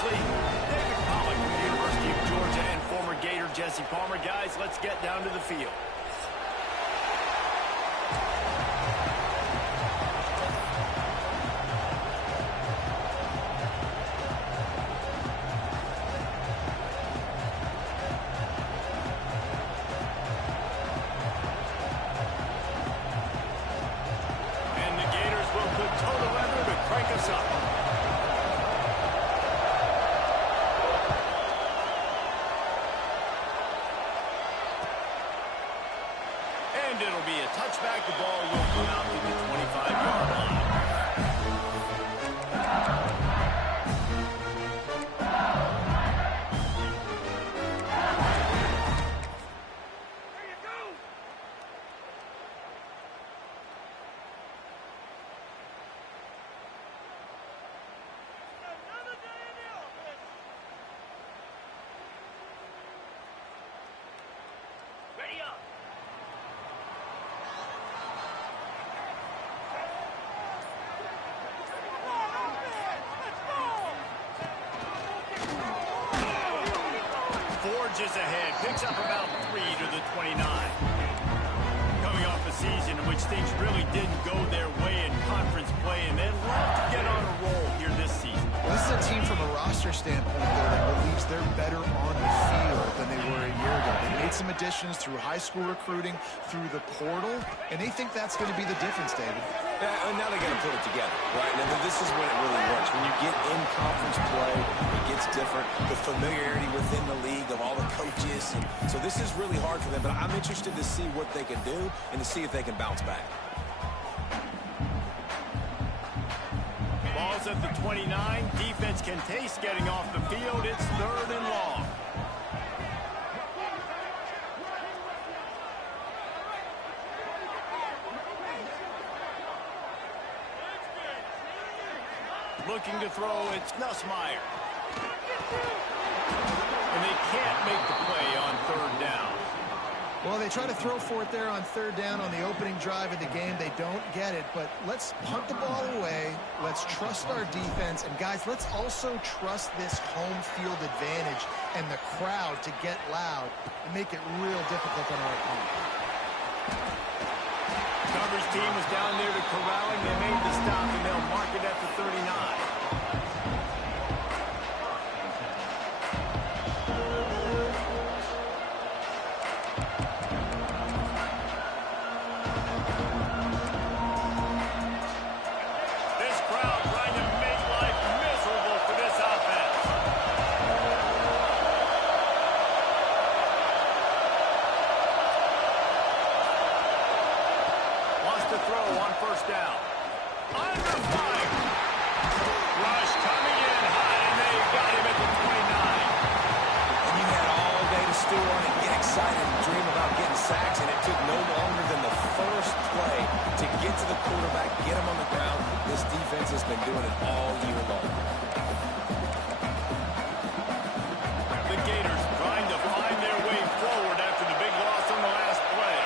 David Pollock from the University of Georgia and former Gator Jesse Palmer. Guys, let's get down to the field. And the Gators will put total weather to crank us up. And it'll be a touchback. The ball will come out to the 25-yard line. Ready up. Forges ahead, picks up about 3 to the 29. Coming off a season in which things really didn't go their way in conference play, and they'd love to get on a roll here this season. Well, this is a team from a roster standpoint that believes they're better on the field than they were a year ago. They made some additions through high school recruiting, through the portal, and they think that's going to be the difference, David. Yeah, and now they got to put it together, right? And this is when it really works. When you get in conference play, it gets different. The familiarity within the league of all the coaches. And so this is really hard for them. But I'm interested to see what they can do and to see if they can bounce back. Ball's at the 29. Defense can taste getting off the field. It's 3rd and long. Looking to throw, it's Nussmeier. And they can't make the play on 3rd down. Well, they try to throw for it there on 3rd down on the opening drive of the game. They don't get it, but let's punt the ball away. Let's trust our defense. And, guys, let's also trust this home field advantage and the crowd to get loud and make it real difficult on our opponent. Coverage team was down there to corralling. They made the stop, and they'll mark it at the 39. This crowd trying to make life miserable for this offense. Wants to throw on 1st down. Under fire. Rush coming in high, and they got him at the 29. And you had all day to stew on and get excited and dream about getting sacks, and it took no longer than the first play to get to the quarterback, get him on the ground. This defense has been doing it all year long. The Gators trying to find their way forward after the big loss on the last play.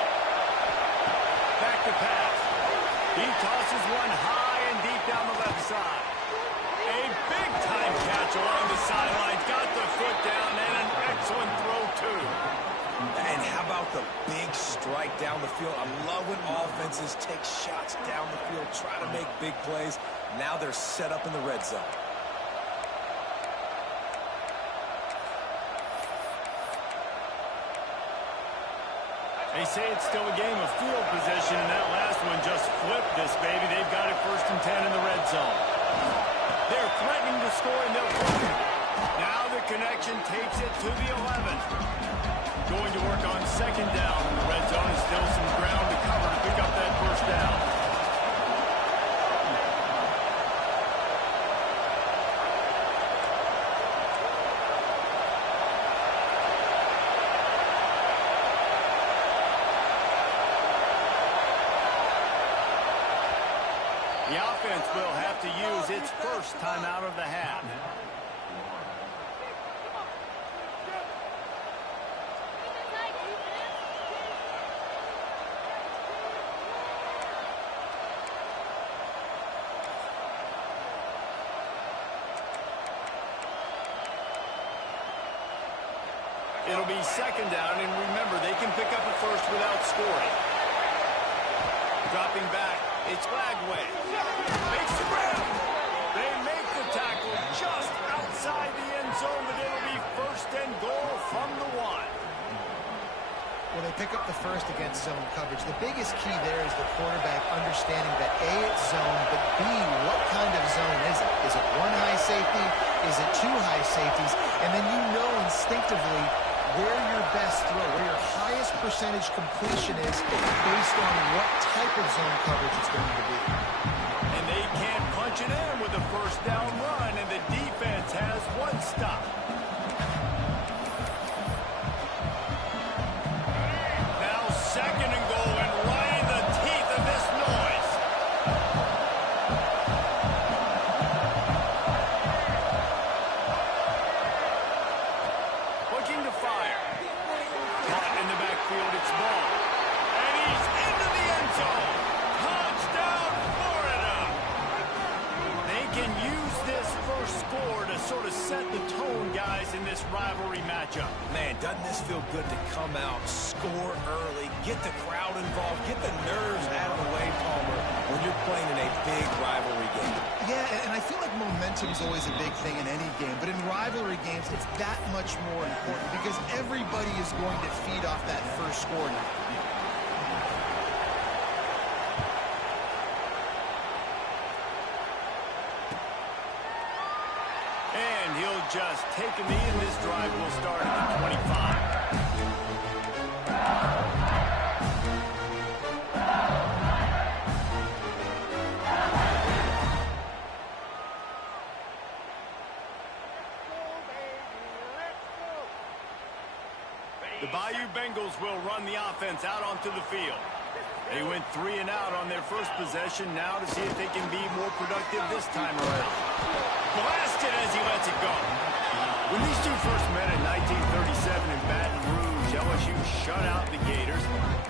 Back to pass. He tosses one high and deep down the left side. A big-time catch along the sidelines. Got the foot down and an excellent throw, too. And how about the big strike down the field? I love when offenses take shots down the field, try to make big plays. Now they're set up in the red zone. They say it's still a game of field position, and that last one just flipped this baby. They've got it 1st and 10 in the red zone. They're threatening to score, and they'll throw it. Now the connection takes it to the 11. Going to work on 2nd down in the red zone, and still some ground to cover to pick up that 1st down. The offense will have to use its 1st timeout of the half. It'll be second down, and remember, they can pick up a first without scoring. Dropping back, it's Lagway. Makes the grab. They make the tackle just outside the end zone, but it'll be first and goal from the 1. Well, they pick up the first against zone coverage. The biggest key there is the quarterback understanding that A, it's zone, but B, what kind of zone is it? Is it one high safety? Is it two high safeties? And then you know instinctively where your best throw, where your highest percentage completion is based on what type of zone coverage it's going to be. And they can't punch it in with a first down run, and the defense has one stop. Second and goal, and right in the teeth of this noise. Looking to fire. Caught in the backfield, it's ball. And he's into the end zone. Touchdown, Florida. They can use this first score to sort of set the tone, guys, in this rivalry matchup. Man, doesn't this feel good to come out, score early, get the crowd involved, get the nerves out of the way, Palmer, when you're playing in a big rivalry game. Yeah, and I feel like momentum is always a big thing in any game, but in rivalry games, it's that much more important because everybody is going to feed off that first score now. And he'll just take a knee, and this drive will start at the 25. The Bayou Bengals will run the offense out onto the field. They went 3 and out on their first possession, now to see if they can be more productive this time around. Blasted as he lets it go. When these two first met in 1937 in Baton Rouge, LSU shut out the Gators.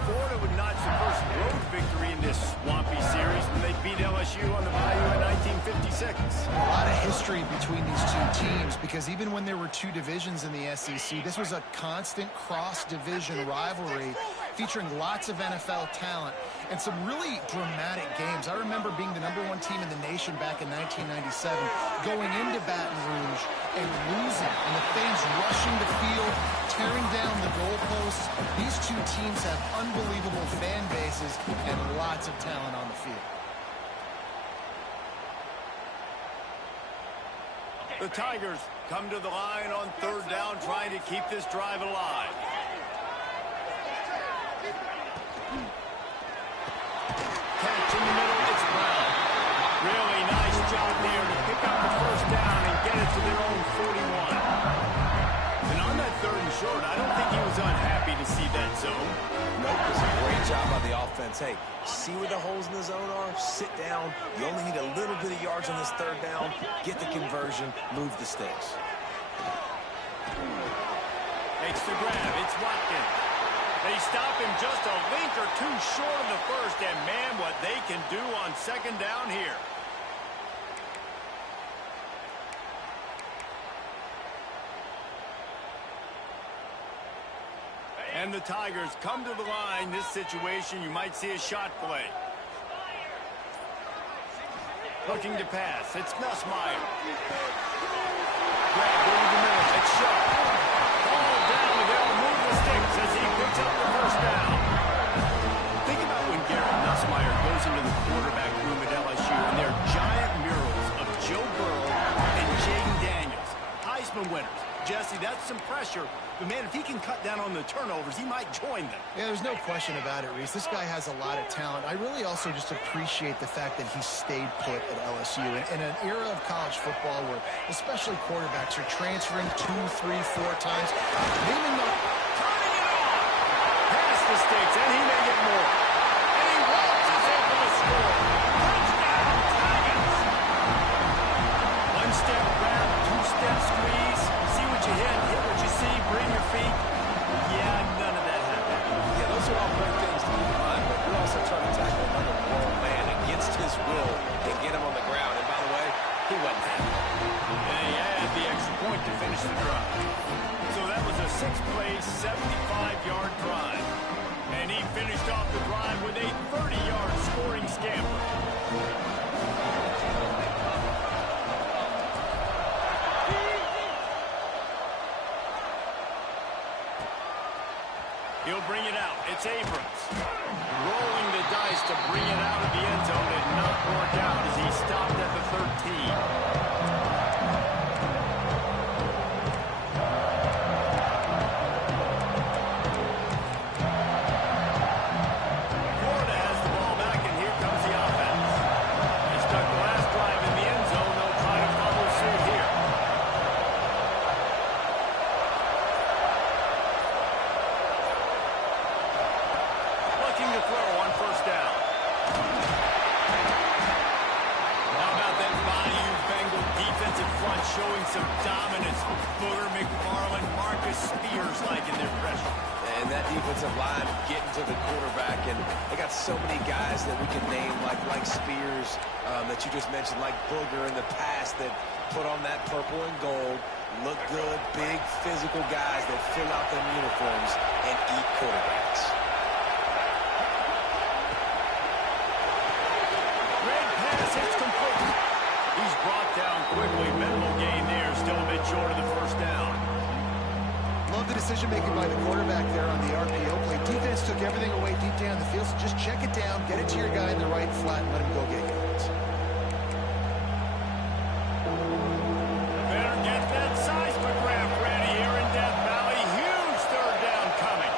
Florida would notch the first road victory in this swampy series when they beat LSU on the Bayou in 1956. A lot of history between these two teams because even when there were two divisions in the SEC, this was a constant cross-division rivalry featuring lots of NFL talent and some really dramatic games. I remember being the #1 team in the nation back in 1997, going into Baton Rouge and losing, and the fans rushing the field, tearing down the goalposts. These two teams have unbelievable fan bases and lots of talent on the field. The Tigers come to the line on 3rd down, trying to keep this drive alive. Catch in the middle, it's Brown. Really nice job there to pick up the first down and get it to their own 41. And on that 3rd and short, I don't think he was unhappy to see that zone. Nope, it was a great job by the offense. Hey, see where the holes in the zone are? Sit down. You only need a little bit of yards on this 3rd down. Get the conversion. Move the sticks. Makes the grab. It's Watkins. They stop him just a link or two short of the first, and man, what they can do on 2nd down here. And the Tigers come to the line. This situation, you might see a shot play. Looking to pass. It's Nussmeier. Grab over the middle. It's Sharp. Ball down, and they'll move the sticks as he picks up the first down. Think about when Garrett Nussmeier goes into the quarterback room at LSU, and there are giant murals of Joe Burrow and Jaden Daniels. Heisman winners. Jesse, that's some pressure. But, man, if he can cut down on the turnovers, he might join them. Yeah, there's no question about it, Reese. This guy has a lot of talent. I really also just appreciate the fact that he stayed put at LSU. In an era of college football where especially quarterbacks are transferring 2, 3, 4 times, turning it on. Pass the sticks, and he may get more. And he waltzes in for the score. Touchdown, Tigers. 1-step grab, 2-step squeeze. See what you hit what you see, bring your feet. Yeah, none of that happened. Yeah, those are all great things to keep in mind, but you're also trying to tackle another grown man against his will and get him on the ground. And by the way, he wasn't happy. And he had the extra point to finish the drive. So that was a 6-play, 75-yard drive. And he finished off the drive with a 30-yard scoring scamper. He'll bring it out. It's Abrams. Rolling the dice to bring it out of the end zone and not work out as he stopped at the 13. Showing some dominance. Booger, McFarland, Marcus Spears liking their pressure. And that defensive line getting to the quarterback, and they got so many guys that we can name like Spears that you just mentioned, like Booger in the past that put on that purple and gold, look good, big physical guys that fill out them uniforms and eat quarterbacks. Red pass, it's complete. He's brought down quickly. Minimal gain there. Still a bit short of the first down. Love the decision-making by the quarterback there on the RPO play. Defense took everything away deep down the field, so just check it down, get it to your guy in the right flat, and let him go get yards. Better get that seismograph ready here in Death Valley. Huge third down coming.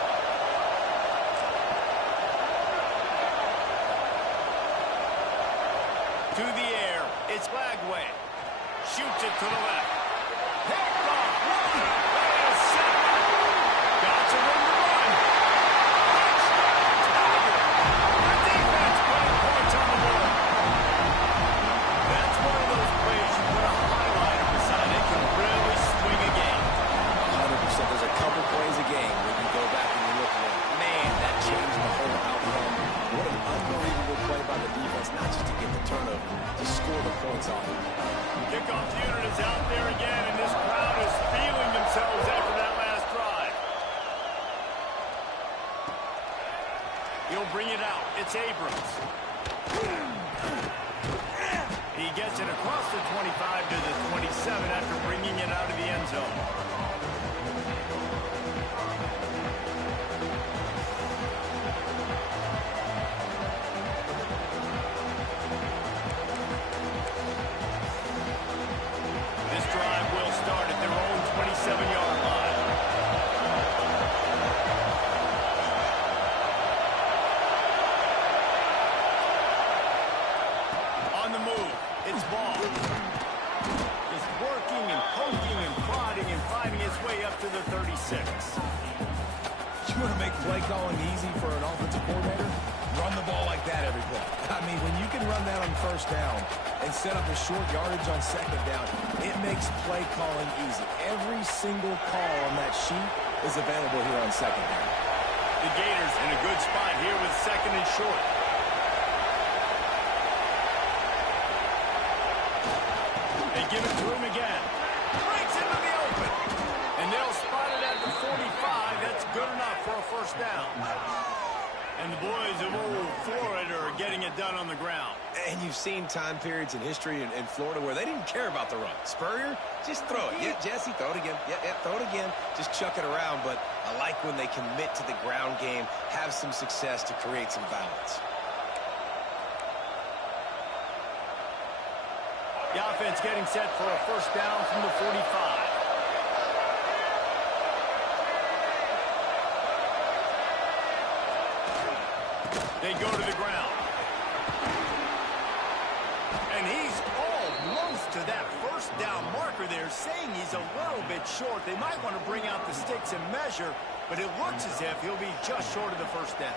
To the air. It's Lagway. Shoots it to the left. Picked off. Wait a second. Got some room to run. The defense putting points on the board. That's one of those plays you put a highlighter beside. It can really swing a game. 100%. There's a couple plays a game when you go back and you look at it. Man, that changed the whole outcome. What an unbelievable play by the defense, not just to get the turnover, to score the points off it. Kickoff unit is out there again, and this crowd is feeling themselves after that last drive. He'll bring it out. It's Abrams. He gets it across the 25 to the 27 after bringing it out of the end zone. You want to make play calling easy for an offensive coordinator? Run the ball like that every play. I mean, when you can run that on first down and set up a short yardage on second down, it makes play calling easy. Every single call on that sheet is available here on second down. The Gators in a good spot here with second and short. They give it to him again. Breaks into the open. And they'll spot it at the 45. That's good enough for a first down. And the boys of old Florida are getting it done on the ground. And you've seen time periods in history in Florida where they didn't care about the run. Spurrier, just throw it. Yeah, Jesse, throw it again. Yeah, throw it again. Just chuck it around. But I like when they commit to the ground game, have some success to create some violence. The offense getting set for a first down from the 45. They go to the ground. And he's almost to that first down marker there, saying he's a little bit short. They might want to bring out the sticks and measure, but it looks as if he'll be just short of the first down.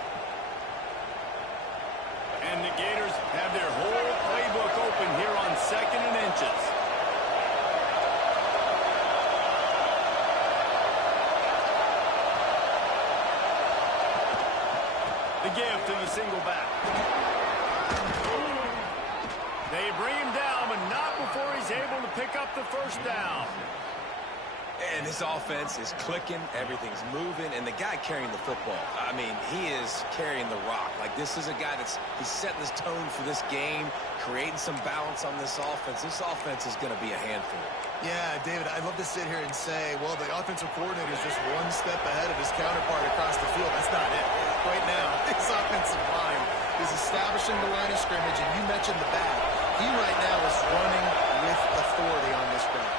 And the Gators have their whole playbook open here on second and inches. The give to the single back. They bring him down, but not before he's able to pick up the first down. And this offense is clicking, everything's moving, and the guy carrying the football, I mean, he is carrying the rock. Like, this is a guy he's setting this tone for this game, creating some balance on this offense. This offense is going to be a handful. Yeah, David, I'd love to sit here and say, well, the offensive coordinator is just one step ahead of his counterpart across the field. That's not it. Right now, this offensive line is establishing the line of scrimmage, and you mentioned the back. He right now is running with authority on this ground.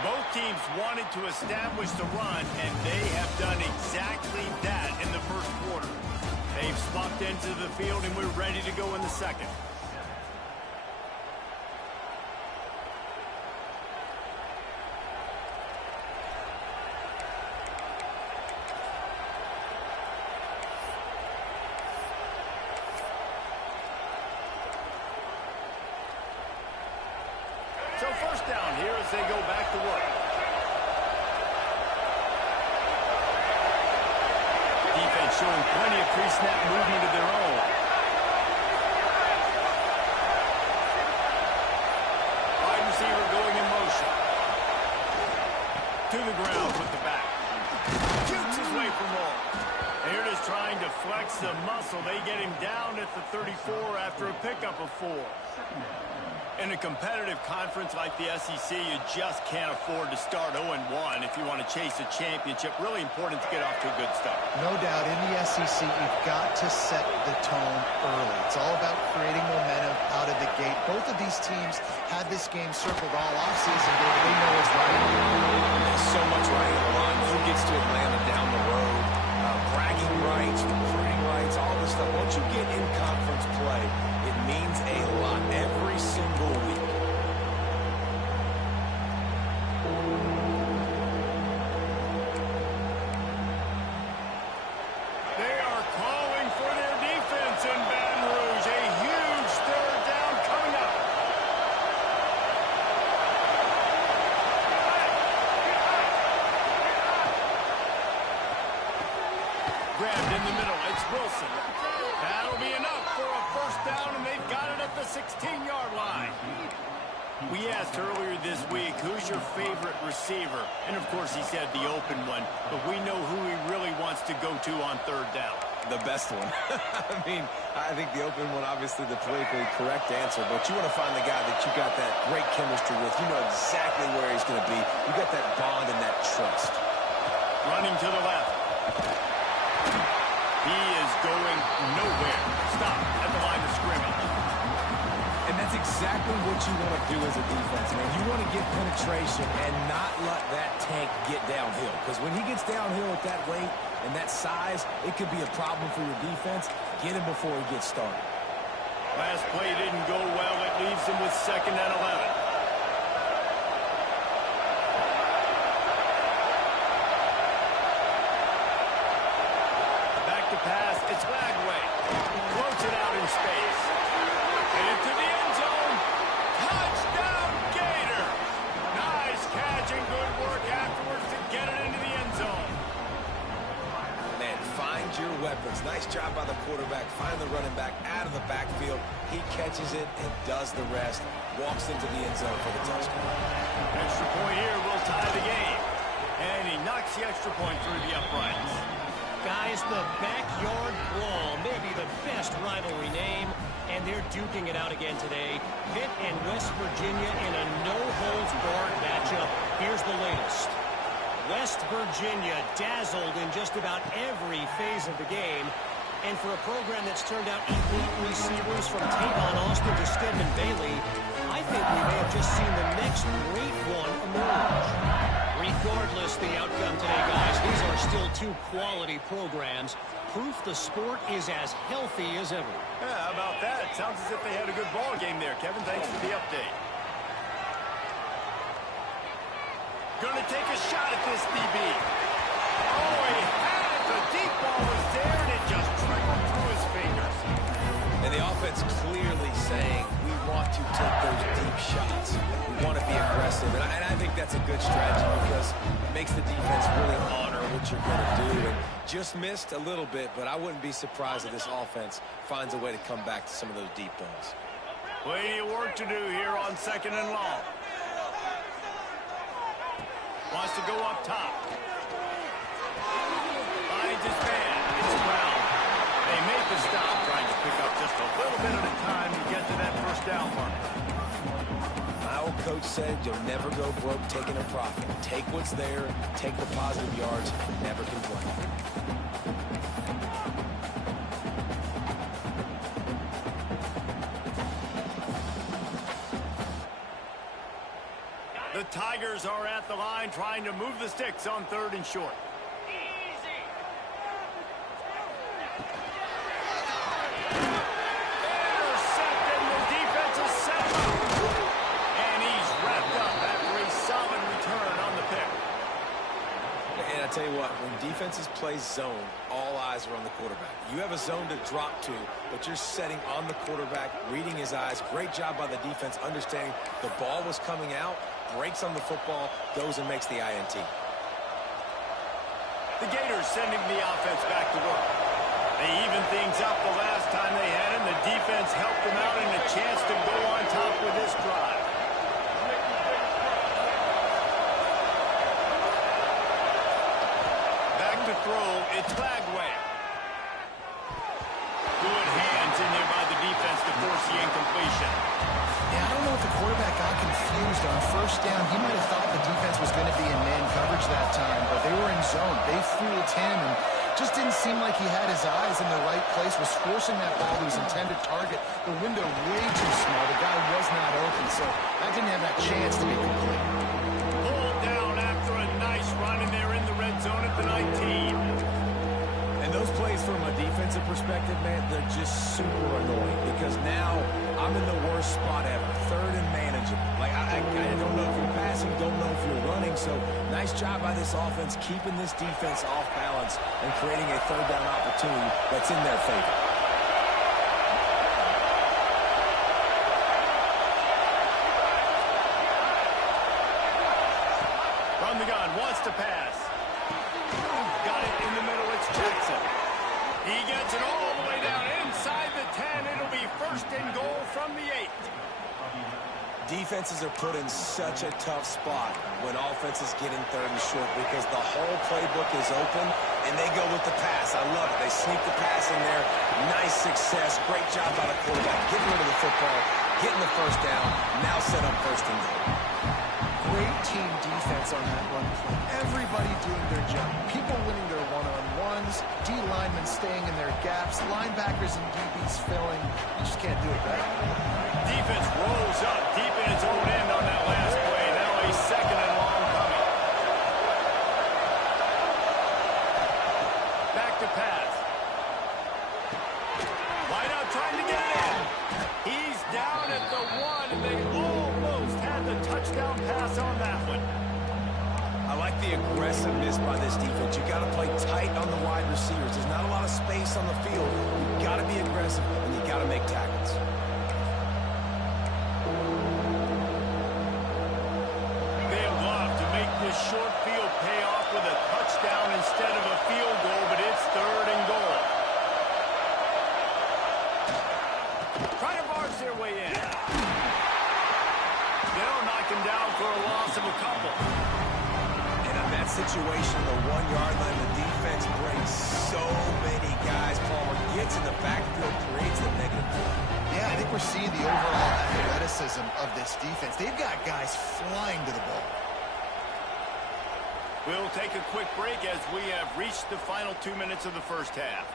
Both teams wanted to establish the run, and they have done exactly that in the first quarter. They've swapped into the field, and we're ready to go in the second. So first down here as they go back to work. Defense showing plenty of pre-snap movement of their own. Wide receiver going in motion. To the ground with the back. Shoots his way from long. They're just trying to flex the muscle. They get him down at the 34 after a pickup of 4. In a competitive conference like the SEC, you just can't afford to start 0-1 if you want to chase a championship. Really important to get off to a good start. No doubt, in the SEC, you've got to set the tone early. It's all about creating momentum out of the gate. Both of these teams had this game circled all offseason, David. They know it's right. There's so much right on the line. Who gets to Atlanta down the road? Bragging rights, recruiting rights, all this stuff. Once you get in conference play, it means a lot every single week. They are calling for their defense in Baton Rouge. A huge third down coming up. Grabbed in the middle. It's Wilson. That'll be enough for a first down, and they've got it at the 16-yard line. We asked earlier this week, who's your favorite receiver? And, of course, he said the open one, but we know who he really wants to go to on third down. The best one. I mean, I think the open one, obviously the politically correct answer, but you want to find the guy that you got that great chemistry with. You know exactly where he's going to be. You got that bond and that trust. Running to the left. He is going nowhere. Stop at the line of scrimmage. And that's exactly what you want to do as a defense, man. You want to get penetration and not let that tank get downhill. Because when he gets downhill at that weight and that size, it could be a problem for your defense. Get him before he gets started. Last play didn't go well. It leaves him with 2nd and 11. Pass, it's Lagway. Floats it out in space. Into the end zone. Touchdown, Gator. Nice catch and good work afterwards to get it into the end zone. Man, find your weapons. Nice job by the quarterback. Find the running back out of the backfield. He catches it and does the rest. Walks into the end zone for the touchdown. Extra point here will tie the game. And he knocks the extra point through the uprights. Guys, the backyard brawl, maybe the best rivalry name, and they're duking it out again today. Pitt and West Virginia in a no-holds-barred matchup. Here's the latest. West Virginia dazzled in just about every phase of the game, and for a program that's turned out elite receivers from Tavon Austin to Stedman Bailey, I think we may have just seen the next great one emerge. Regardless the outcome today, guys, these are still two quality programs. Proof the sport is as healthy as ever. Yeah, how about that? Sounds as if they had a good ball game there, Kevin. Thanks for the update. Going to take a shot at this DB. Oh, he had it. The deep ball was there, and it just trickled through his fingers. And the offense clearly saying, we want to take those deep shots. We want to be aggressive. And I think that's a good strategy because it makes the defense really honor what you're going to do. And just missed a little bit, but I wouldn't be surprised if this offense finds a way to come back to some of those deep balls. Plenty of work to do here on 2nd and long. Wants to go up top. Finds his man. It's Brown. They make the stop, trying to pick up just a little bit at a time to get to that first down mark. My old coach said you'll never go broke taking a profit. Take what's there, take the positive yards, never complain. The Tigers are at the line trying to move the sticks on 3rd and short. Intercepted, the defense is set up. And he's wrapped up after a solid return on the pick. And I tell you what, when defenses play zone, all eyes are on the quarterback. You have a zone to drop to, but you're setting on the quarterback, reading his eyes. Great job by the defense, understanding the ball was coming out, breaks on the football, goes and makes the INT. The Gators sending the offense back to work. They evened things up the last time they had him. The defense helped them out and a chance to go on top with this drive. Back to throw, it's Bagway. Good hands in there by the defense to force the incompletion. Yeah, I don't know if the quarterback got confused on 1st down. He might have thought the defense was going to be in man coverage that time, but they were in zone. They fooled him and just didn't seem like he had his eyes in the right place, was forcing that ball to his intended target. The window way too small. The guy was not open, so that didn't have that chance to be complete. Pulled down after a nice run, and they're in the red zone at the 19. And those plays from a defensive perspective, man, they're just super annoying because now I'm in the worst spot ever. 3rd and manageable. Like, I don't know if you're passing, don't know if you're running. So nice job by this offense keeping this defense off balance and creating a 3rd down opportunity that's in their favor. From the gun, wants to pass. Got it in the middle, it's Jackson. He gets it all the way down inside the 10. It'll be 1st and goal from the 8. Defenses are put in such a tough spot when offense is getting 3rd and short because the whole playbook is open and they go with the pass. I love it. They sneak the pass in there. Nice success. Great job by the quarterback. Getting rid of the football, getting the 1st down, now set up 1st and goal. Great team defense on that run play. Everybody doing their job. People winning their one-on-ones, D linemen staying in their gaps, linebackers and DBs filling. You just can't do it better. Defense rolls up deep in its own end on that last play. Now a 2nd and long coming. Back to pass. Wide out trying to get it in. He's down at the 1, and they almost had the touchdown pass on that one. I like the aggressiveness by this defense. You got to play tight on the wide receivers. There's not a lot of space on the field. You got to be aggressive, and you got to make tackles. They'd love to make this short field pay off with a touchdown instead of a field goal, but it's 3rd and goal. Trying to barge their way in. They'll knock him down for a loss of a couple. And in that situation, the 1-yard line, the defense breaks so many guys. Palmer gets in the backfield, creates the negative play. Yeah, I think we're seeing the overall athleticism of this defense. They've got guys flying to the ball. We'll take a quick break as we have reached the final 2 minutes of the 1st half.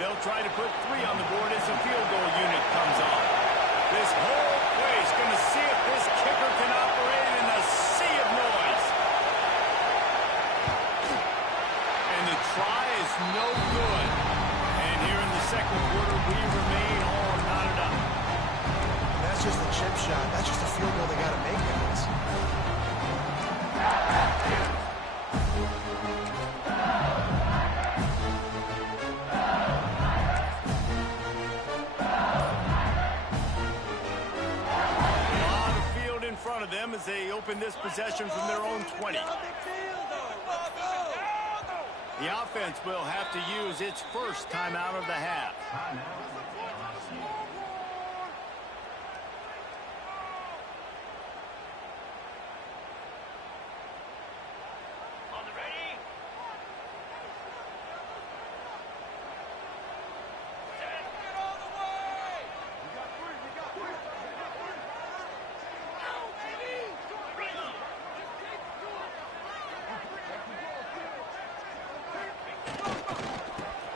They'll try to put 3 on the board as the field goal unit comes on. This whole place going to see if this kicker can operate in a sea of noise. And the try is no good. And here in the 2nd quarter, we remain all knotted up. That's just a chip shot. That's just a field goal they got to make, guys. open this possession from their own 20. The offense will have to use its first timeout of the half.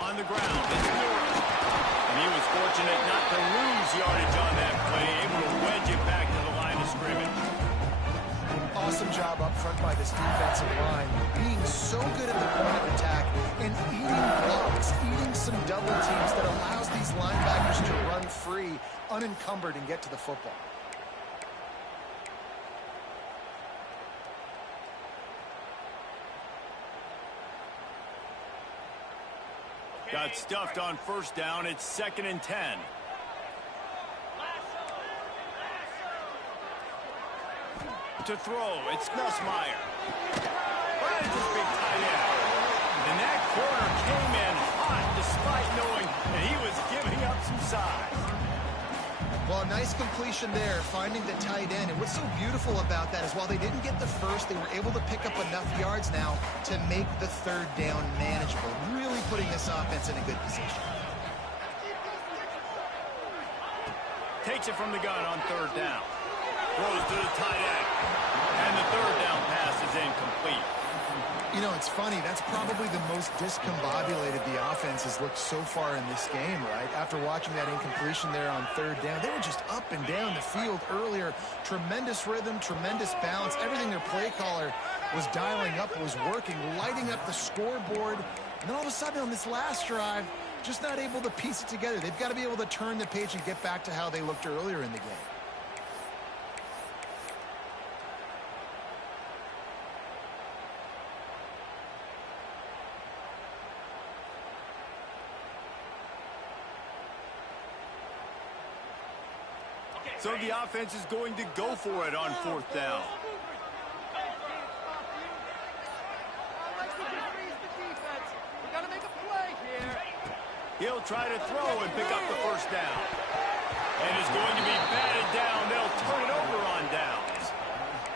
On the ground, it's Lewis. And he was fortunate not to lose yardage on that play, able to wedge it back to the line of scrimmage. Awesome job up front by this defensive line, being so good at the point of attack and eating blocks, eating some double teams that allows these linebackers to run free, unencumbered, and get to the football. Got stuffed on first down. It's 2nd and 10. To throw, it's Nussmeier. Right at this big tight end. And that corner came in hot despite knowing that he was giving up some size. Well, nice completion there, finding the tight end. And what's so beautiful about that is while they didn't get the first, they were able to pick up enough yards now to make the third down manageable, really putting this offense in a good position. Takes it from the gun on third down. Throws to the tight end. And the third down pass is incomplete. You know, it's funny. That's probably the most discombobulated the offense has looked so far in this game, right? After watching that incompletion there on third down, they were just up and down the field earlier. Tremendous rhythm, tremendous balance. Everything their play caller was dialing up was working, lighting up the scoreboard. And then all of a sudden on this last drive, just not able to piece it together. They've got to be able to turn the page and get back to how they looked earlier in the game. So the offense is going to go for it on fourth down. He'll try to throw and pick up the first down. And it's going to be batted down. They'll turn it over on downs.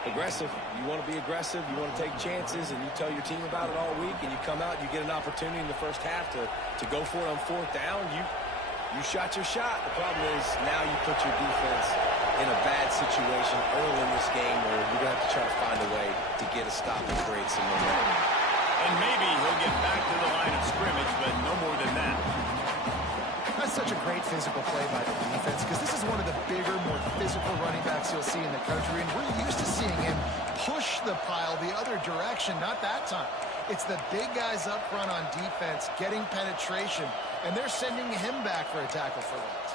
Aggressive. You want to be aggressive. You want to take chances, and you tell your team about it all week, and you come out, you get an opportunity in the first half to go for it on fourth down. You shot your shot. The problem is now you put your defense in a bad situation early in this game where you're going to have to try to find a way to get a stop and create some momentum. And maybe he'll get back to the line of scrimmage, but no more than that. That's such a great physical play by the defense because this is one of the bigger, more physical running backs you'll see in the country, and we're used to seeing him push the pile the other direction. Not that time. It's the big guys up front on defense getting penetration, and they're sending him back for a tackle for loss.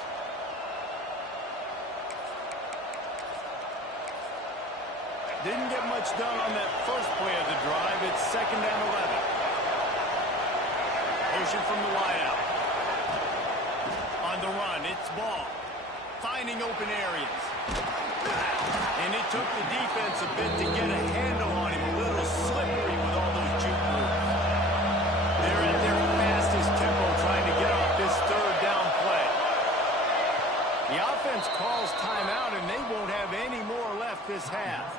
Didn't get much done on that first play of the drive. It's 2nd and 11. Motion from the wideout. On the run, it's Ball. Finding open areas. And it took the defense a bit to get a handle on him. A little slippery with all those juke moves. They're at their fastest tempo trying to get off this third down play. The offense calls timeout, and they won't have any more left this half.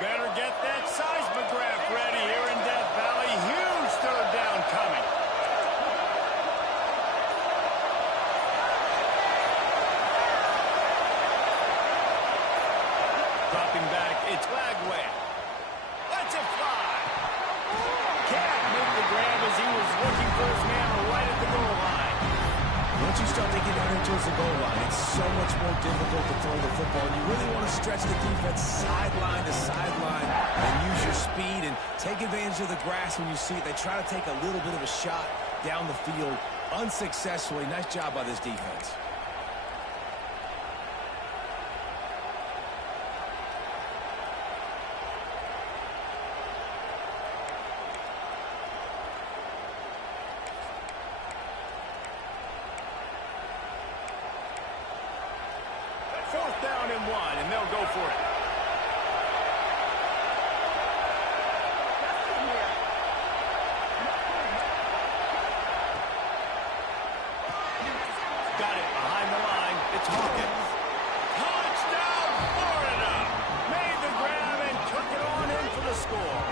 Better get that seismograph ready here in Death Valley. Huge third down coming. Dropping back, it's Wagway. Let's it fly. Can't make the grab as he was looking for his man right at the goal line. Once you start to get down towards the goal line, it's so much more difficult to throw the football. You really want to stretch the defense sideline to sideline and use your speed and take advantage of the grass when you see it. They try to take a little bit of a shot down the field unsuccessfully. Nice job by this defense. and 1, and they'll go for it. Got it behind the line. It's Hawkins. Touchdown, Florida! Made the grab and took it on in for the score.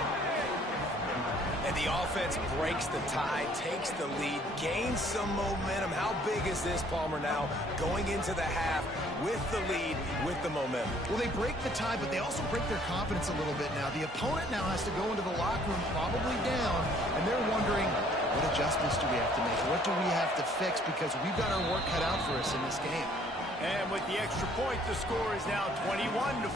And the offense breaks the tie, takes the lead, gains some momentum. How big is this, Palmer, now going into the half with the lead, with the momentum? Well, they break the tie, but they also break their confidence a little bit now. The opponent now has to go into the locker room probably down, and they're wondering, what adjustments do we have to make? What do we have to fix? Because we've got our work cut out for us in this game. And with the extra point, the score is now 21-14.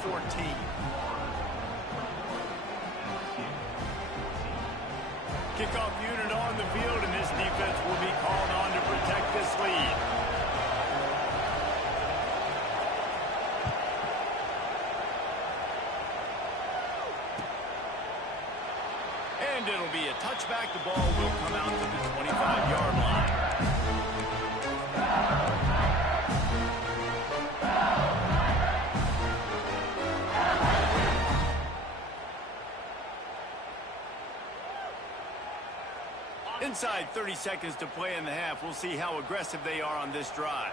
Kickoff unit on the field, and this defense will be called on to protect this lead. And it'll be a touchback. The ball will come out to the 25-yard line. Inside 30 seconds to play in the half. We'll see how aggressive they are on this drive.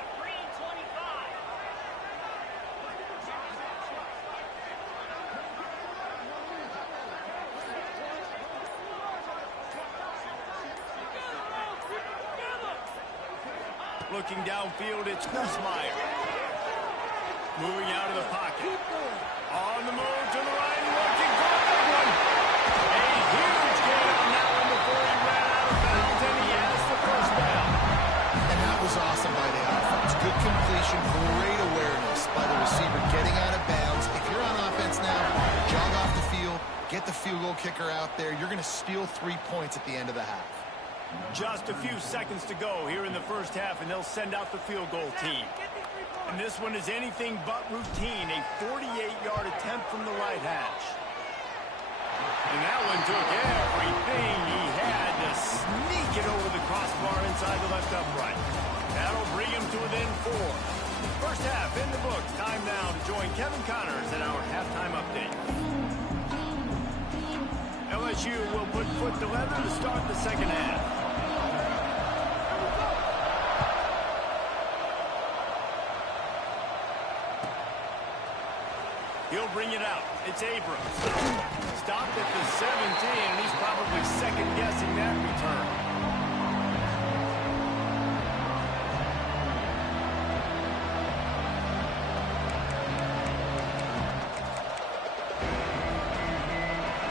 Looking downfield, it's Kussmeyer. Moving out of the pocket. On the move to the right, looking for a big one. A huge gain on that one before he ran out of bounds, and he has the first down. And that was awesome by the offense. Good completion, great awareness by the receiver getting out of bounds. If you're on offense now, jog off the field, get the field goal kicker out there. You're going to steal 3 points at the end of the half. Just a few seconds to go here in the first half, and they'll send out the field goal team. And this one is anything but routine, a 48-yard attempt from the right hash. And that one took everything he had to sneak it over the crossbar inside the left upright. That'll bring him to within 4. First half in the books. Time now to join Kevin Connors in our halftime update. LSU will put foot to leather to start the second half. He'll bring it out. It's Abrams. Stopped at the 17, and he's probably second-guessing that return.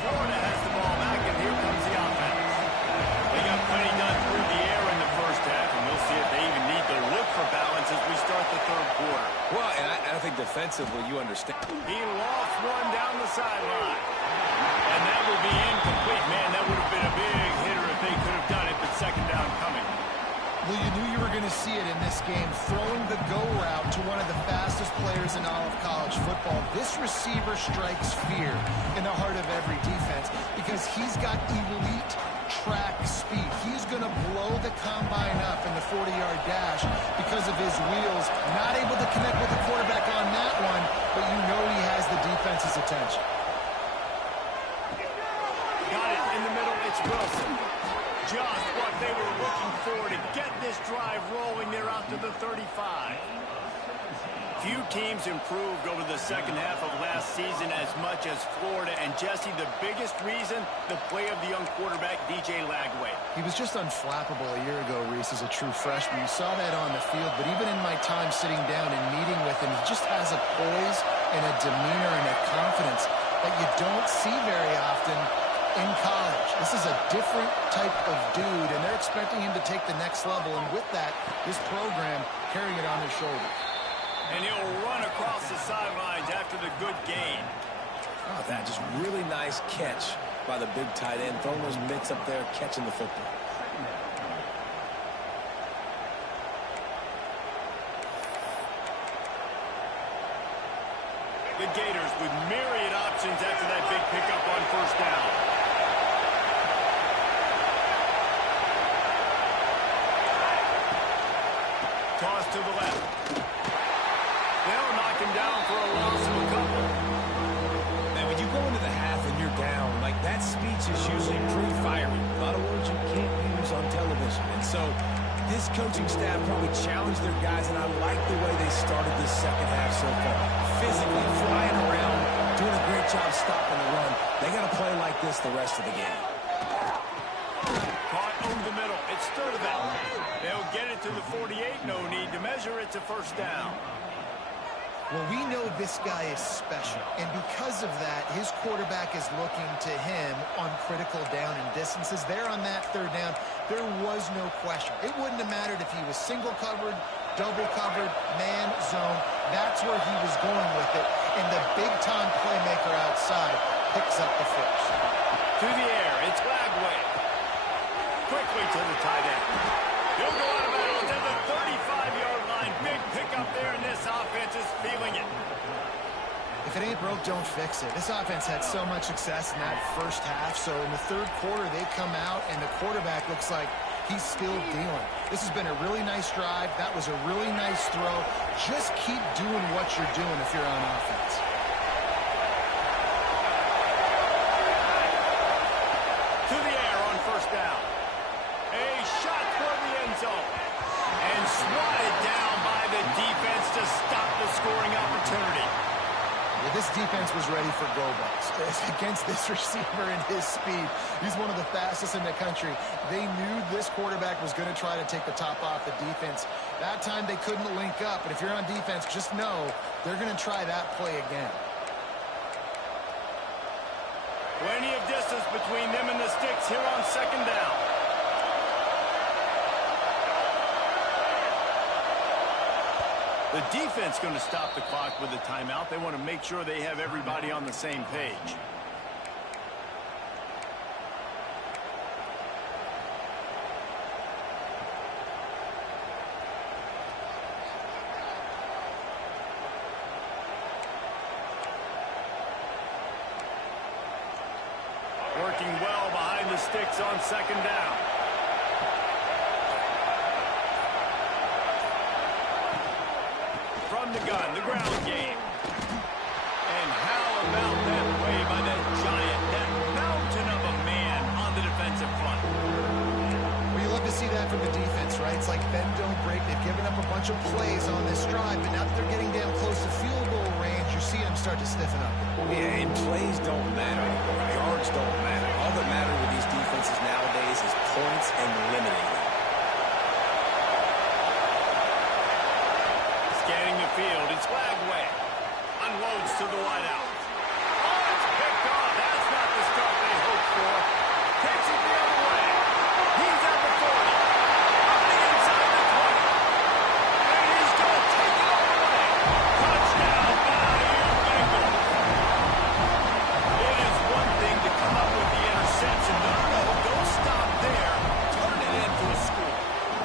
Florida has the ball back, and here comes the offense. They got plenty done through the air in the first half, and we'll see if they even need to look for balance as we start the third quarter. Well, and I think defensively, you understand. He lost one down the sideline. And that will be incomplete. Man, that would have been a big hitter if they could have done it, but second down coming. Well, you knew you were going to see it in this game, throwing the go route to one of the fastest players in all of college football. This receiver strikes fear in the heart of every defense because he's got elite track speed. He's going to blow the combine up in the 40-yard dash because of his wheels. Not able to connect with the quarterback on that one, but you know he has the defense's attention. Got it in the middle. It's Wilson. Just what they were looking for to get this drive rolling. They're out to the 35. Few teams improved over the second half of last season as much as Florida. And, Jesse, the biggest reason, the play of the young quarterback, DJ Lagway. He was just unflappable a year ago, Reese, as a true freshman. You saw that on the field, but even in my time sitting down and meeting with him, he just has a poise and a demeanor and a confidence that you don't see very often in college. This is a different type of dude, and they're expecting him to take the next level. And with that, this program carrying it on his shoulders. And he'll run across the sidelines after the good gain. Oh, that just really nice catch by the big tight end. Throwing those mitts up there, catching the football. The Gators with myriad options after that big pickup on first down. Toss to the left. They'll knock him down for a that speech is usually pretty fiery. A lot of words you can't use on television. And so this coaching staff probably challenged their guys, and I like the way they started this second half so far. Physically, flying around, doing a great job stopping the run. They got to play like this the rest of the game. Caught over the middle. It's third down. They'll get it to the 48. No need to measure. It's a first down. Well, we know this guy is special, and because of that, his quarterback is looking to him on critical down and distances. There on that third down, there was no question. It wouldn't have mattered if he was single covered, double covered, man, zone. That's where he was going with it, and the big-time playmaker outside picks up the first. To the air, it's Lagway. Quickly to the tight end. He'll go out of bounds at the 35-yard line. Big pickup there, and this offense is feeling it. If it ain't broke, don't fix it. This offense had so much success in that first half, so in the third quarter, they come out, and the quarterback looks like he's still dealing. This has been a really nice drive. That was a really nice throw. Just keep doing what you're doing if you're on offense. To the air on first down. A shot toward the end zone. And swatted down by the defense to stop the scoring opportunity. Yeah, this defense was ready for go balls. Against this receiver and his speed, he's one of the fastest in the country. They knew this quarterback was going to try to take the top off the defense. That time they couldn't link up, but if you're on defense, just know they're going to try that play again. Plenty of distance between them and the sticks here on second down. The defense going to stop the clock with a timeout. They want to make sure they have everybody on the same page. Working well behind the sticks on second down. From the gun, the ground game. And how about that play by that giant, that mountain of a man on the defensive front? Well, you love to see that from the defense, right? It's like bend, don't break. They've given up a bunch of plays on this drive, but now that they're getting down close to field goal range, you're seeing them start to stiffen up. Yeah, and plays don't matter anymore. Yards don't matter. All that matters with these defenses nowadays is points and limiting them. Scanning the field, it's Lagway. Unloads to the wideout. Oh, it's picked off. That's not the start they hoped for. Takes it the other way. He's at the 40. On the inside the 20. And he's going to take it all the way. Touchdown, Bayou Bengals. It is one thing to come up with the interception. No, don't stop there. Turn it into a score.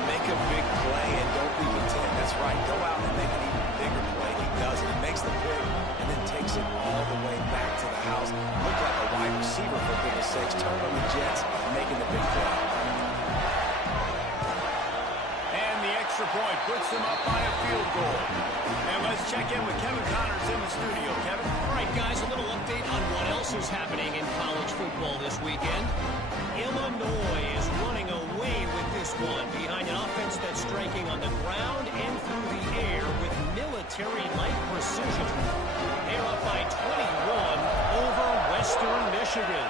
Make a big play and don't leave it 10. That's right. Go out and make an even bigger play. He does it. He makes the pick and then takes it all the way back to the house. Looked like a wide receiver, for goodness sakes. Turn on the Jets, making the big play. And the extra point puts them up by a field goal. And let's check in with Kevin Connors in the studio. Kevin? All right, guys, a little update on what else is happening in college football this weekend. Illinois is running away with this one behind an offense that's striking on the ground and through the air with military-like precision. They're up by 21 over Western Michigan.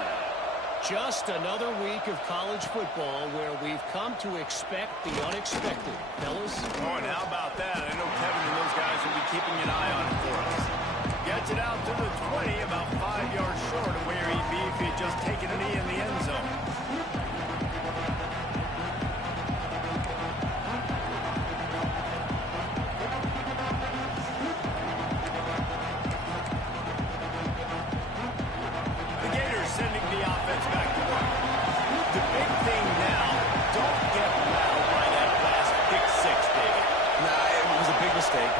Just another week of college football where we've come to expect the unexpected. Fellas? Oh, and how about that? I know Kevin and those guys will be keeping an eye on it for us. Gets it out to the 20, about 5 yards short of where he'd be if he'd just taken a knee in the end zone. The Gators sending the offense back to work. The big thing now, don't get rattled by that last pick six, David. Nah, it was a big mistake.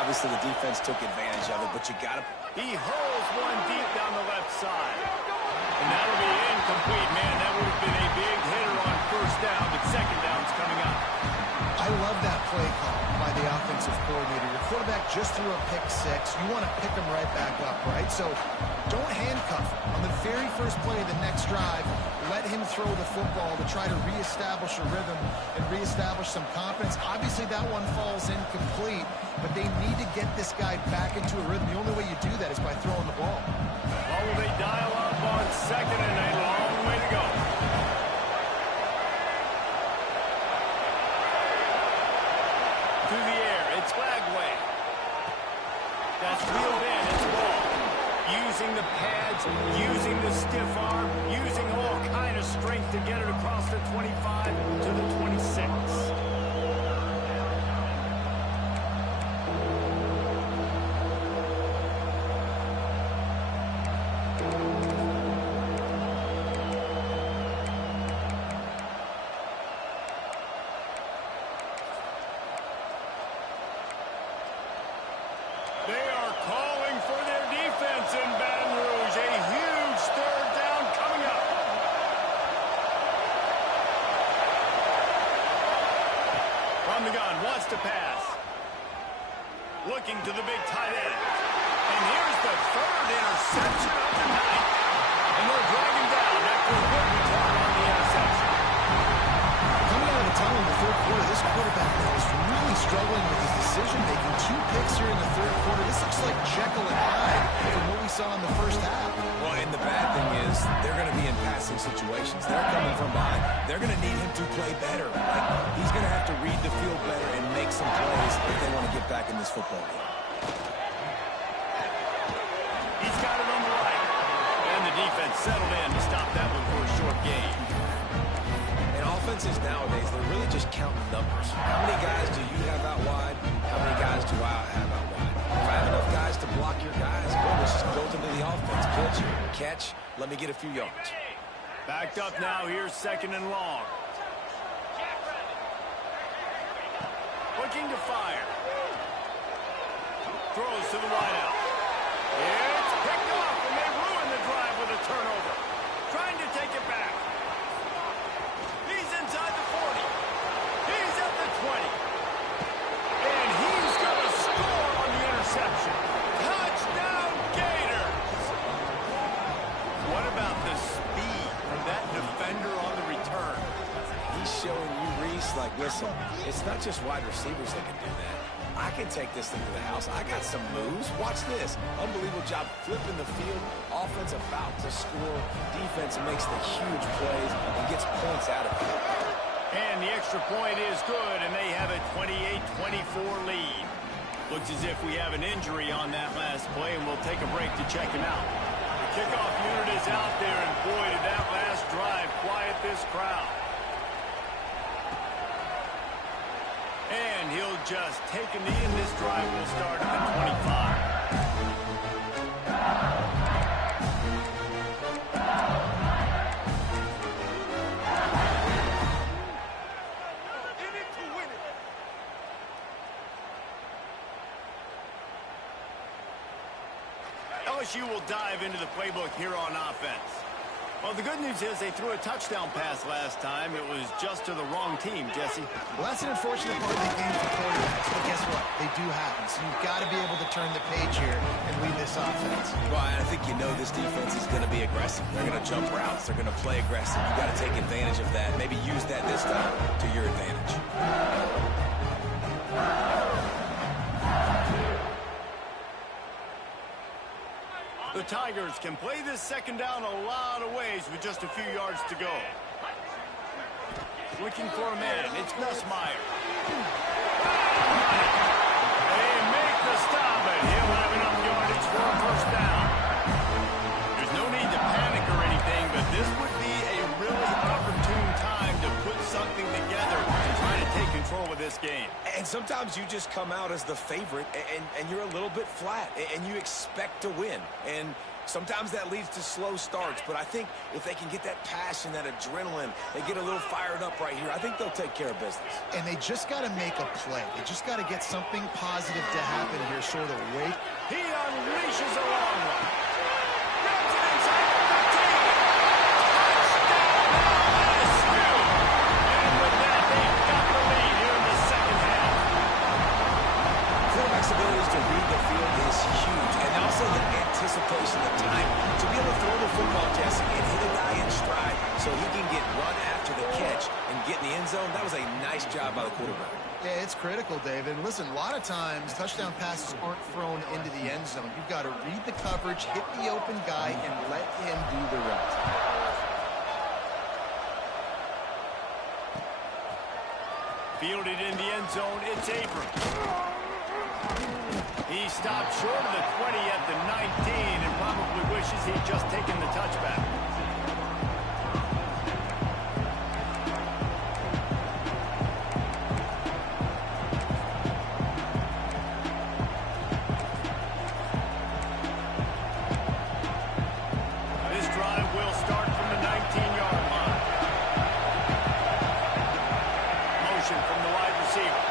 Obviously, the defense took advantage of it, but you got to... He hurls one deep down the left side. And that'll be incomplete, man. That would have been a big hitter on first down, but second down's coming up. I love that play call by the offensive coordinator. Your quarterback quarterback just threw a pick six. You want to pick him right back up, right? So don't handcuff him. On the very first play of the next drive, let him throw the football to try to reestablish a rhythm and reestablish some confidence. Obviously, that one falls incomplete, but they need to get this guy back into a rhythm. The only way you do that is by throwing the ball. Well, will they dial up on second and a long way to go? Through the air, it's Flagway. That's wheeled in, it's ball. Using the pads, using the stiff arm, using all kind of strength to get it across the 25 to the 26. They are calling for their defense in Baton Rouge. A huge third down coming up. From the gun, wants to pass. Looking to the big tight end. And here's the third interception of the night. And they'll drag him down after a good return on the interception. Coming out of the tunnel in the third quarter, this quarterback now is really struggling with his decision-making. 2 picks here in the third quarter. This looks like Jekyll and Hyde from what we saw in the first half. Well, and the bad thing is they're going to be in passing situations. They're coming from behind. They're going to need him to play better. Like, he's going to have to read the field better and make some plays if they want to get back in this football game. He's got it on the right. And the defense settled in to stop that one for a short gain. And offenses nowadays, they're really just counting numbers. How many guys do you have out wide? How many guys do I have out wide? If I have enough guys to block your guys, well, it's just built into the offense. Pitch, catch, let me get a few yards. Backed up now, here's second and long. Looking to fire. Throws to the wideout. It's picked off, and they ruin the drive with a turnover. Trying to take it back. He's inside the 40. He's at the 20. And he's going to score on the interception. Touchdown, Gators! What about the speed from that defender on the return? He's showing you, Reese, like, listen, it's not just wide receivers that can do that. I can take this thing to the house. I got some moves. Watch this. Unbelievable job flipping the field. Offense about to score. Defense makes the huge plays and gets points out of it. And the extra point is good, and they have a 28-24 lead. Looks as if we have an injury on that last play, and we'll take a break to check him out. The kickoff unit is out there, and boy, did that last drive quiet this crowd. And he'll just take a knee, and this drive will start at the 25. LSU will dive into the playbook here on offense. Well, the good news is they threw a touchdown pass last time. It was just to the wrong team, Jesse. Well, that's an unfortunate part of the game for quarterbacks, but guess what? They do happen. So you've got to be able to turn the page here and lead this offense. Well, I think you know this defense is going to be aggressive. They're going to jump routes. They're going to play aggressive. You've got to take advantage of that. Maybe use that this time to your advantage. The Tigers can play this second down a lot of ways with just a few yards to go. Looking for a man. It's Nussmeier. They make the stop, and he'll have enough yardage for a first down. There's no need to panic or anything, but this would be a really opportune time to put something together and try to take control of this game. And sometimes you just come out as the favorite, and you're a little bit flat, and you expect to win. And sometimes that leads to slow starts, but I think if they can get that passion, that adrenaline, they get a little fired up right here, I think they'll take care of business. And they just got to make a play. They just got to get something positive to happen here, sort of wait. He unleashes a long one. Grabs it inside the 15. Touchdown, LSU! And with that, they've got the lead here in the second half. Quarterback's abilities to Nice job by the quarterback. Yeah, it's critical, David. And listen, a lot of times touchdown passes aren't thrown into the end zone. You've got to read the coverage, hit the open guy, and let him do the rest. Fielded in the end zone, it's Abrams. He stopped short of the 20 at the 19 and probably wishes he'd just taken the touchback. This drive will start from the 19-yard line. Motion from the wide receiver.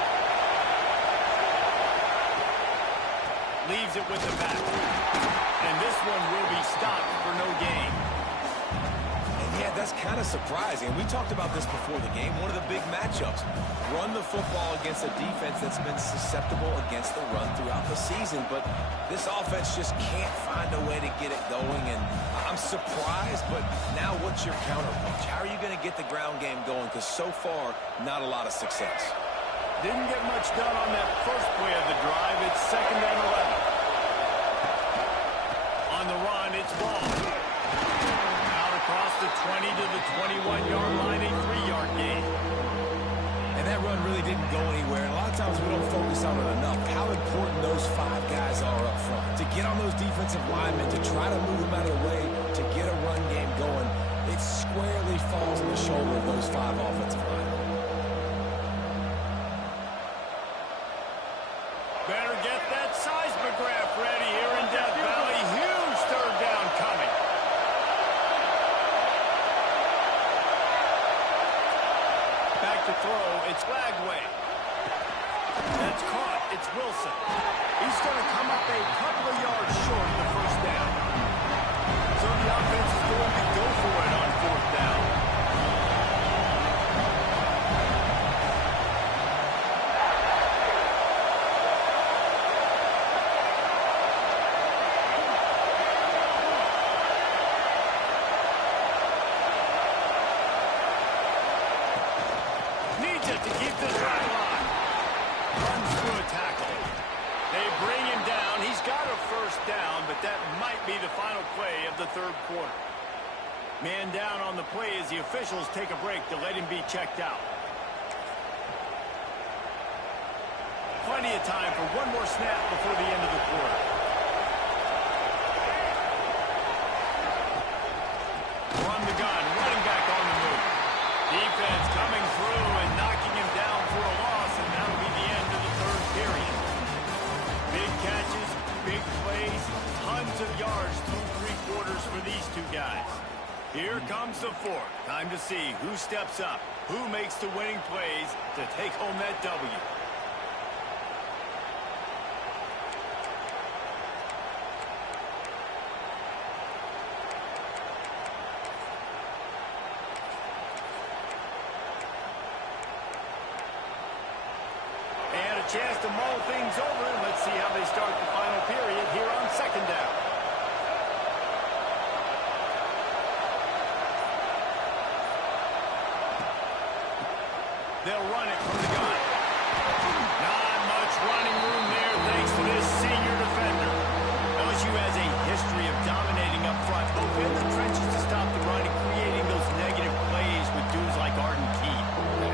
Leaves it with the back. And this one will be stopped for no gain. And yeah, that's kind of surprising. We talked about this before the game. One of the big matchups. Run the football against a defense that's been susceptible against the run throughout the season. But this offense just can't find a way to get it going. And I'm surprised, but now what's your counterpunch? How are you going to get the ground game going? Because so far, not a lot of success. Didn't get much done on that first play of the drive. It's 2nd and 11. On the run, it's Ball. Out across the 20 to the 21-yard line, a 3-yard gain. And that run really didn't go anywhere. And a lot of times we don't focus on it enough. How important those 5 guys are up front. To get on those defensive linemen, to try to move them out of the way, to get a run game going, it squarely falls on the shoulder of those 5 offensive linemen. Better get that seismograph ready here in Death Valley. Huge 3rd down coming. Back to throw. It's Lagway. That's caught. It's Wilson. He's going to come up a couple of yards short of the 1st down. So the offense is going to go for it on 4th down. Needs it to keep this drive alive. Runs through a tackle. They bring him down. He's got a 1st down, but that might be the final play of the 3rd quarter. Man down on the play as the officials take a break to let him be checked out. Plenty of time for one more snap before the end of the quarter. From the gun, running back on the move. Defense coming through and knocking him down for a loss, and that'll be the end of the 3rd period. Big catches, big plays, tons of yards through 3 quarters for these 2 guys. Here comes the 4th. Time to see who steps up, who makes the winning plays to take home that W. Chance to mull things over, and let's see how they start the final period here on 2nd down. They'll run it from the gun. Not much running room there thanks to this senior defender. LSU has a history of dominating up front, both in the trenches to stop the run and creating those negative plays with dudes like Arden Key.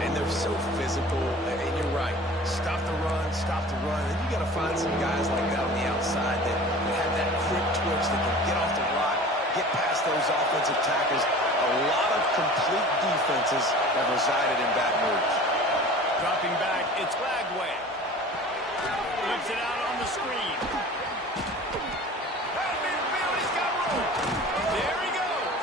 And they're so physical, and you're right. Stop the run, and you got to find some guys like that on the outside that have that quick twitch that can get off the rock, get past those offensive tackles. A lot of complete defenses have resided in Baton Rouge. Dropping back, it's Lagway. Flips it out on the screen. He's got room. There he goes.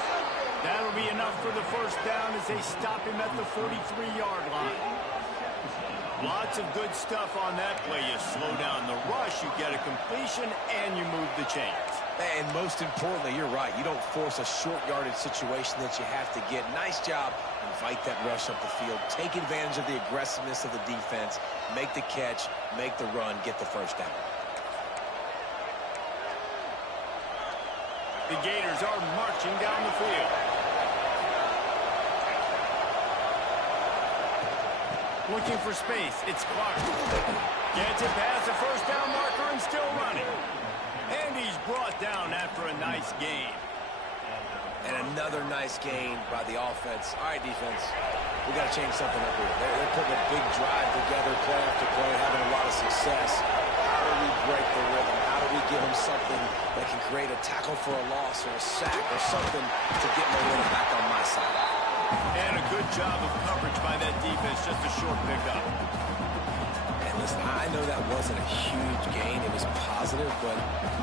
That'll be enough for the 1st down as they stop him at the 43-yard line. Lots of good stuff on that play. You slow down the rush, you get a completion, and you move the chains. And most importantly, you're right. You don't force a short yardage situation that you have to get. Nice job. Invite that rush up the field. Take advantage of the aggressiveness of the defense. Make the catch, make the run, get the 1st down. The Gators are marching down the field. Looking for space. It's Clark. Gets it past the first down marker and still running. And he's brought down after a nice gain. And another nice gain by the offense. All right, defense, we got to change something up here. They're putting a big drive together, play after play, having a lot of success. How do we break the rhythm? How do we give them something that can create a tackle for a loss or a sack or something to get momentum back on my side? And a good job of coverage by that defense, just a short pickup. And listen, I know that wasn't a huge gain. It was positive, but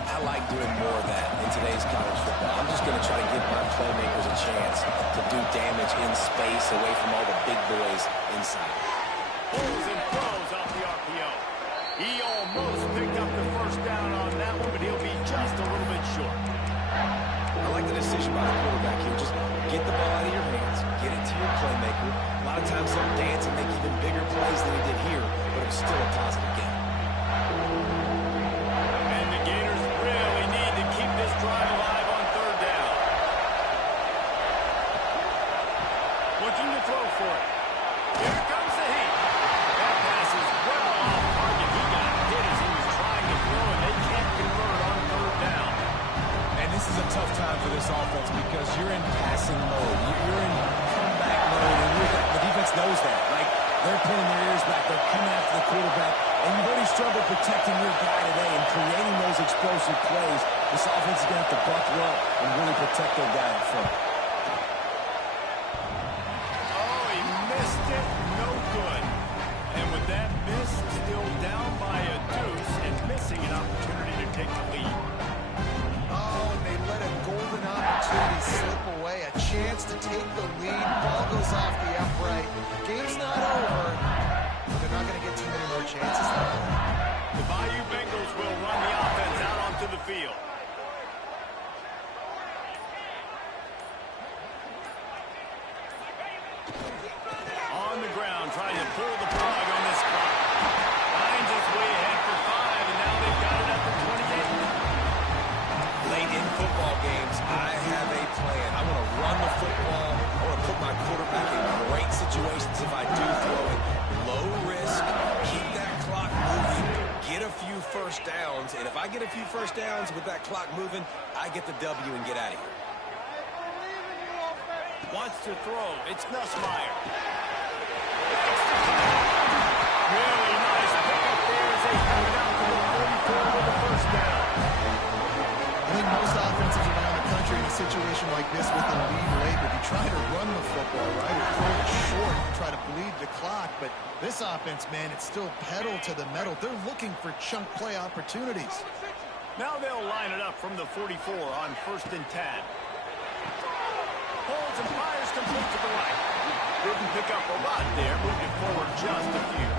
I like doing more of that in today's college football. I'm just going to try to give my playmakers a chance to do damage in space away from all the big boys inside. Pulls and throws off the RPO. He almost picked up the first down on that one, but he'll be just a little bit short. I like the decision by the quarterback here. Just get the ball out of your hands, get it to your playmaker. A lot of times he'll dance and make even bigger plays than he did here, but it was still a positive game. And the Gators really need to keep this drive alive on third down. Looking to throw for it. Here comes the heat. That pass is well off target. He got hit as he was trying to throw, and they can't convert on third down. And this is a tough time for this offense because you're in passing mode. You're in comeback mode, and the defense knows that. Like, they're pulling their ears back. They're coming after the quarterback. And you've already struggled protecting your guy today and creating those explosive plays. This offense is going to have to buckle up and really protect their guy in front. Oh, he missed it. No good. And with that miss, still down by a deuce and missing an opportunity to take the lead. Oh, and they let a golden opportunity slip away. A chance to take the lead. Ball goes off the upright. Game's not over. They're not going to get too many more chances now. The Bayou Bengals will run the offense out onto the field. On the ground, trying to pull the plug on this clock. Finds its way ahead for 5, and now they've got it up to 28. Late in football games, I have a plan. I want to run the football. I want to put my quarterback in great situations if I do throw it. Low risk, keep that clock moving, get a few first downs. And if I get a few first downs with that clock moving, I get the W and get out of here. Wants to throw. It's Nussmeier. Really nice pickup there as they have it out to the 44 with the first down. I think most offenses around the country in a situation like this with the lead late would be trying to run the football, right? Or throw it short and try to bleed the clock. But this offense, man, it's still pedal to the metal. They're looking for chunk play opportunities. Now they'll line it up from the 44 on 1st and 10. Holds and fires complete to the right. Didn't pick up a lot there. Moved it forward just a few.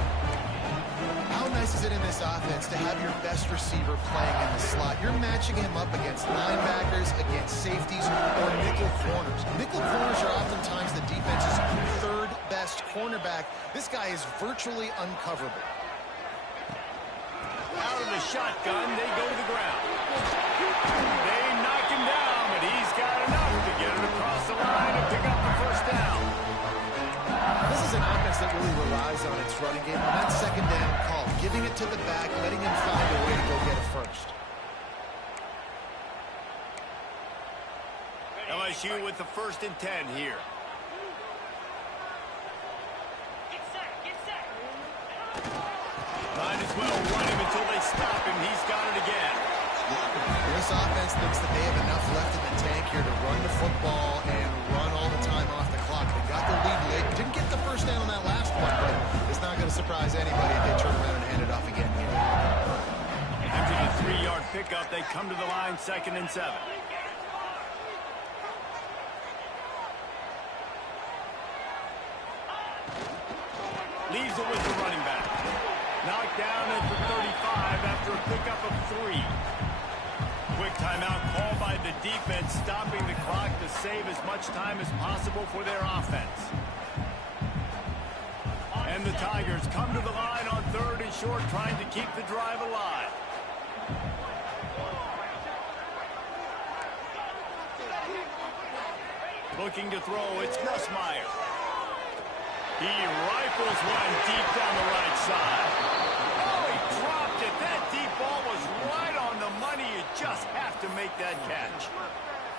How nice is it in this offense to have your best receiver playing in the slot? You're matching him up against linebackers, against safeties, or nickel corners. Nickel corners are oftentimes the defense's third best cornerback. This guy is virtually uncoverable. Out of the shotgun, they go to the ground. They knock him down, but he's got enough to get it across the line and pick up the first down. This is an offense that really relies on its running game. On that second down call, giving it to the back, letting him find a way to go get it first. LSU with the 1st and 10 here. Might as well run him until they stop him. He's got it again. This offense thinks that they have enough left in the tank here to run the football and run all the time off the clock. They got the lead late. Didn't get the first down on that last one, but it's not going to surprise anybody if they turn around and hand it off again here. After the 3-yard pickup, they come to the line 2nd and 7. Leaves it with the running back. Knocked down at the 35 after a pickup of 3. Quick timeout called by the defense, stopping the clock to save as much time as possible for their offense. And the Tigers come to the line on 3rd and short, trying to keep the drive alive. Looking to throw, it's Nussmeier. He rifles one deep down the right side. Oh, he dropped it. That deep ball was right on the money. You just have to make that catch.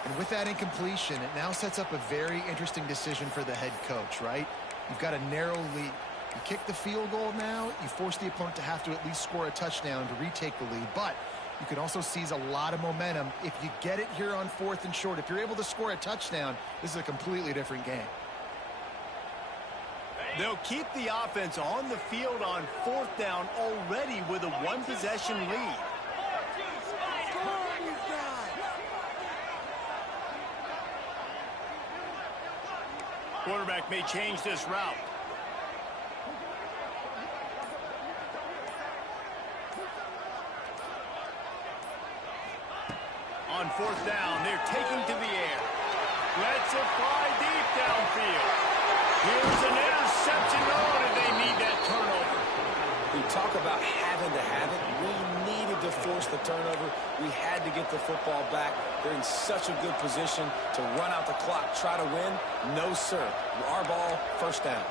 And with that incompletion, it now sets up a very interesting decision for the head coach, right? You've got a narrow lead. You kick the field goal now, you force the opponent to have to at least score a touchdown to retake the lead. But you can also seize a lot of momentum if you get it here on 4th and short. If you're able to score a touchdown, this is a completely different game. They'll keep the offense on the field on 4th down already with a one-possession lead. Quarterback may change this route. On 4th down, they're taking to the air. Lets it fly deep downfield. Here's an interception. Oh, did they need that turnover? We talk about having to have it. We needed to force the turnover. We had to get the football back. They're in such a good position to run out the clock, try to win. No, sir. Our ball, 1st down.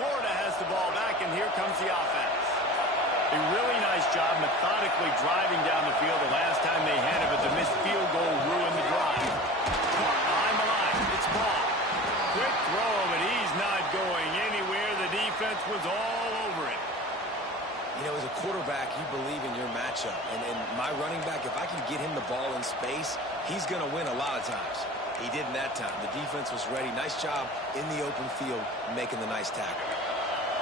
Florida has the ball back, and here comes the offense. A really nice job methodically driving down the field the last time they had it, but the missed field goal ruined the drive. Caught behind the line. It's ball. Quick throw, but he's not going anywhere. The defense was all over it. You know, as a quarterback, you believe in your matchup. And my running back, if I can get him the ball in space, he's going to win a lot of times. He didn't that time. The defense was ready. Nice job in the open field making the nice tackle.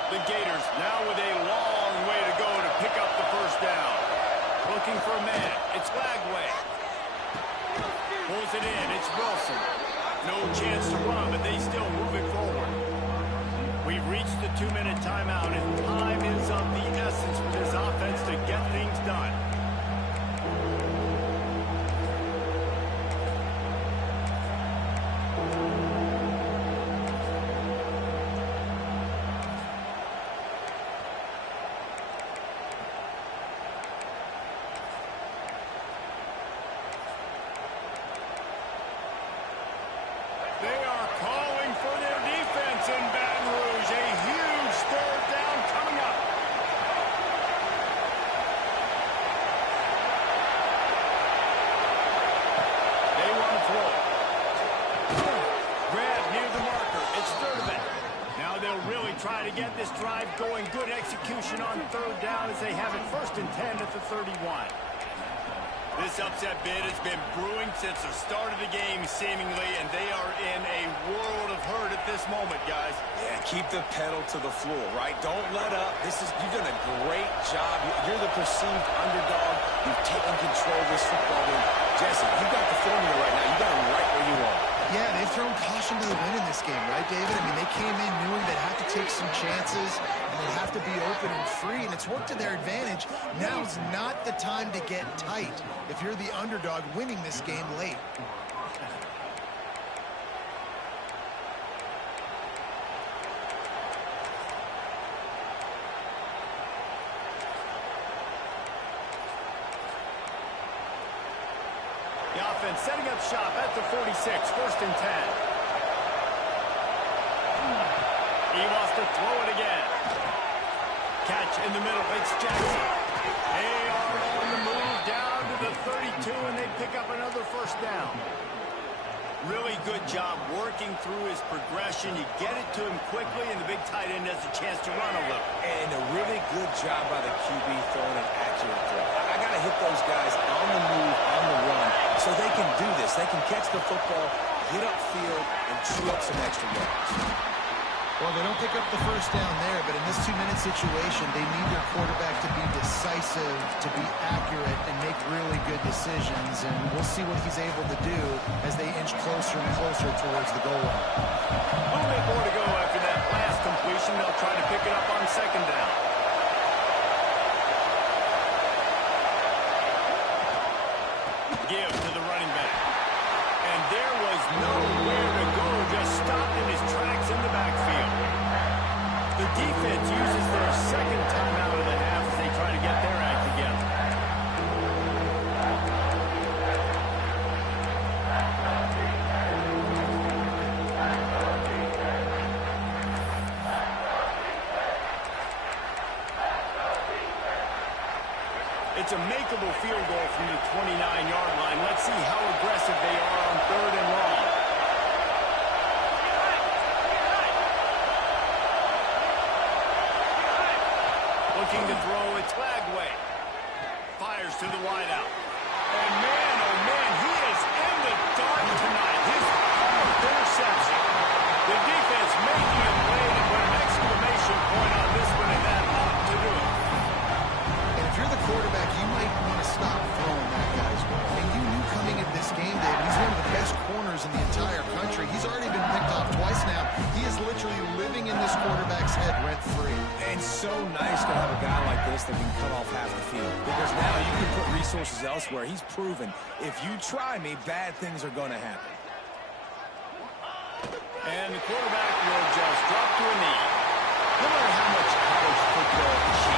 The Gators now with a long way to go to pick up the 1st down. Looking for a man. It's Lagway. Pulls it in. It's Wilson. No chance to run, but they still move it forward. We've reached the 2-minute timeout, and time is of the essence for this offense to get things done. They are calling for their defense in Baton Rouge. A huge 3rd down coming up. They want to throw. Grab near the marker. It's Sturdivant. Now they'll really try to get this drive going. Good execution on 3rd down as they have it 1st and 10 at the 31. This upset bid has been brewing since the start of the game, seemingly, and they are in a world of hurt at this moment, guys. Yeah, keep the pedal to the floor, right? Don't let up. You've done a great job. You're the perceived underdog. You've taken control of this football game. Jesse, you got the formula right now. You got them right where you want. Yeah, they've thrown caution to the wind in this game, right, David? I mean, they came in knowing they'd have to take some chances, and they'd have to be open and free, and it's worked to their advantage. Now's not the time to get tight if you're the underdog winning this game late. The offense setting up shop at the 46, 1st and 10. He wants to throw it again. Catch in the middle. It's Jackson. They are on the move down to the 32, and they pick up another 1st down. Really good job working through his progression. You get it to him quickly, and the big tight end has a chance to run a little. And a really good job by the QB throwing an accurate throw. I got to hit those guys on the move, on the run, so they can do this. They can catch the football, get upfield, and chew up some extra yards. Well, they don't pick up the 1st down there, but in this 2-minute situation, they need their quarterback to be decisive, to be accurate, and make really good decisions. And we'll see what he's able to do as they inch closer and closer towards the goal line. A little bit more to go after that last completion. They'll try to pick it up on 2nd down. Give to the running back. And there was nowhere to go, just stopped in his tracks in the backfield. The defense uses their 2nd timeout of the half as they try to get their act together. It's a makeable field goal from the 29-yard line. Let's see how aggressive they are on 3rd and long. Looking to throw, it's Lagway. Fires to the wideout. And man, oh man, he is in the dark tonight. His 4th interception. The defense making him wait and put an exclamation point on this one, and that ought to do it. And if you're the quarterback, you might want to stop throwing that guy's way. And you knew coming into this game, David, he's one of the best corners in the entire country. He's already been picked off twice now. He is literally living in this quarterback's head rent-free. It's so nice to have a guy like this that can cut off half the field, because now you can put resources elsewhere. He's proven if you try me, bad things are going to happen. And the quarterback will just drop to a knee. No matter how much college football